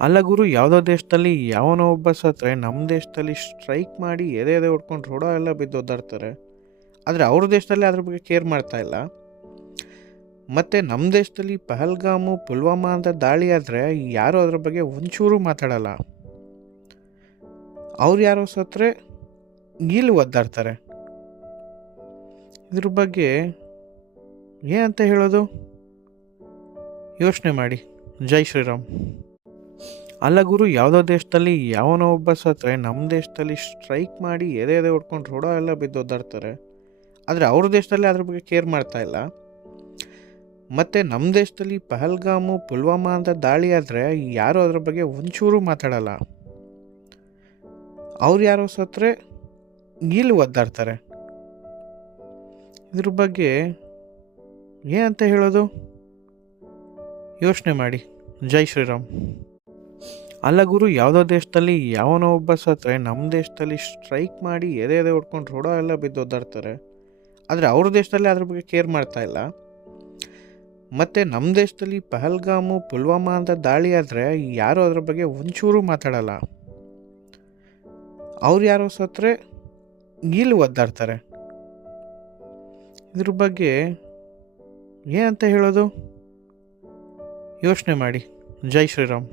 ಅಲ್ಲ ಗುರು, ಯಾವುದೋ ದೇಶದಲ್ಲಿ ಯಾವನೋ ಒಬ್ಬ ಸತ್ರೆ ನಮ್ಮ ದೇಶದಲ್ಲಿ ಸ್ಟ್ರೈಕ್ ಮಾಡಿ ಎದೆ ಎದೆ ಹೊಡ್ಕೊಂಡು ರೋಡ ಎಲ್ಲ ಬಿದ್ದು ಒದ್ದಾಡ್ತಾರೆ. ಆದರೆ ಅವ್ರ ದೇಶದಲ್ಲಿ ಅದ್ರ ಬಗ್ಗೆ ಕೇರ್ ಮಾಡ್ತಾ ಇಲ್ಲ. ಮತ್ತು ನಮ್ಮ ದೇಶದಲ್ಲಿ ಪಹಲ್ಗಾಮು ಪುಲ್ವಾಮಾ ಅಂತ ದಾಳಿ ಆದರೆ ಯಾರೂ ಅದ್ರ ಬಗ್ಗೆ ಒಂಚೂರು ಮಾತಾಡಲ್ಲ. ಅವ್ರು ಯಾರೋ ಸತ್ರೆ ಇಲ್ಲಿ ಒದ್ದಾಡ್ತಾರೆ. ಇದ್ರ ಬಗ್ಗೆ ಏನಂತ ಹೇಳೋದು? ಯೋಚನೆ ಮಾಡಿ. ಜೈ ಶ್ರೀರಾಮ್. ಅಲ್ಲ ಗುರು, ಯಾವುದೋ ದೇಶದಲ್ಲಿ ಯಾವನೋ ಒಬ್ಬ ಸತ್ರೆ ನಮ್ಮ ದೇಶದಲ್ಲಿ ಸ್ಟ್ರೈಕ್ ಮಾಡಿ ಎದೆ ಎದೆ ಹೊಡ್ಕೊಂಡು ರೋಡ ಎಲ್ಲ ಬಿದ್ದು ಒದ್ದಾಡ್ತಾರೆ. ಆದರೆ ಅವ್ರ ದೇಶದಲ್ಲಿ ಅದ್ರ ಬಗ್ಗೆ ಕೇರ್ ಮಾಡ್ತಾ ಇಲ್ಲ. ಮತ್ತು ನಮ್ಮ ದೇಶದಲ್ಲಿ ಪಹಲ್ಗಾಮು ಪುಲ್ವಾಮಾ ಅಂತ ದಾಳಿ ಆದರೆ ಯಾರೂ ಅದ್ರ ಬಗ್ಗೆ ಒಂಚೂರು ಮಾತಾಡಲ್ಲ. ಅವ್ರು ಯಾರೋ ಸತ್ರೆ ಇಲ್ಲಿ ಒದ್ದಾಡ್ತಾರೆ. ಇದ್ರ ಬಗ್ಗೆ ಏನಂತ ಹೇಳೋದು? ಯೋಚನೆ ಮಾಡಿ. ಜೈ ಶ್ರೀರಾಮ್. ಅಲ್ಲ ಗುರು, ಯಾವುದೋ ದೇಶದಲ್ಲಿ ಯಾವನೋ ಒಬ್ಬ ಸತ್ರೆ ನಮ್ಮ ದೇಶದಲ್ಲಿ ಸ್ಟ್ರೈಕ್ ಮಾಡಿ ಎದೆ ಎದೆ ಹೊಡ್ಕೊಂಡು ರೋಡ ಎಲ್ಲ ಬಿದ್ದು ಒದ್ದಾಡ್ತಾರೆ. ಆದರೆ ಅವ್ರ ದೇಶದಲ್ಲಿ ಅದ್ರ ಬಗ್ಗೆ ಕೇರ್ ಮಾಡ್ತಾ ಇಲ್ಲ. ಮತ್ತು ನಮ್ಮ ದೇಶದಲ್ಲಿ ಪಹಲ್ಗಾಮು ಪುಲ್ವಾಮಾ ಅಂತ ದಾಳಿ ಆದರೆ ಯಾರೂ ಅದ್ರ ಬಗ್ಗೆ ಒಂಚೂರು ಮಾತಾಡಲ್ಲ. ಅವ್ರು ಯಾರೋ ಸತ್ರೆ ಇಲ್ಲಿ ಒದ್ದಾಡ್ತಾರೆ. ಇದ್ರ ಬಗ್ಗೆ ಏನಂತ ಹೇಳೋದು? ಯೋಚನೆ ಮಾಡಿ. ಜೈ ಶ್ರೀರಾಮ್.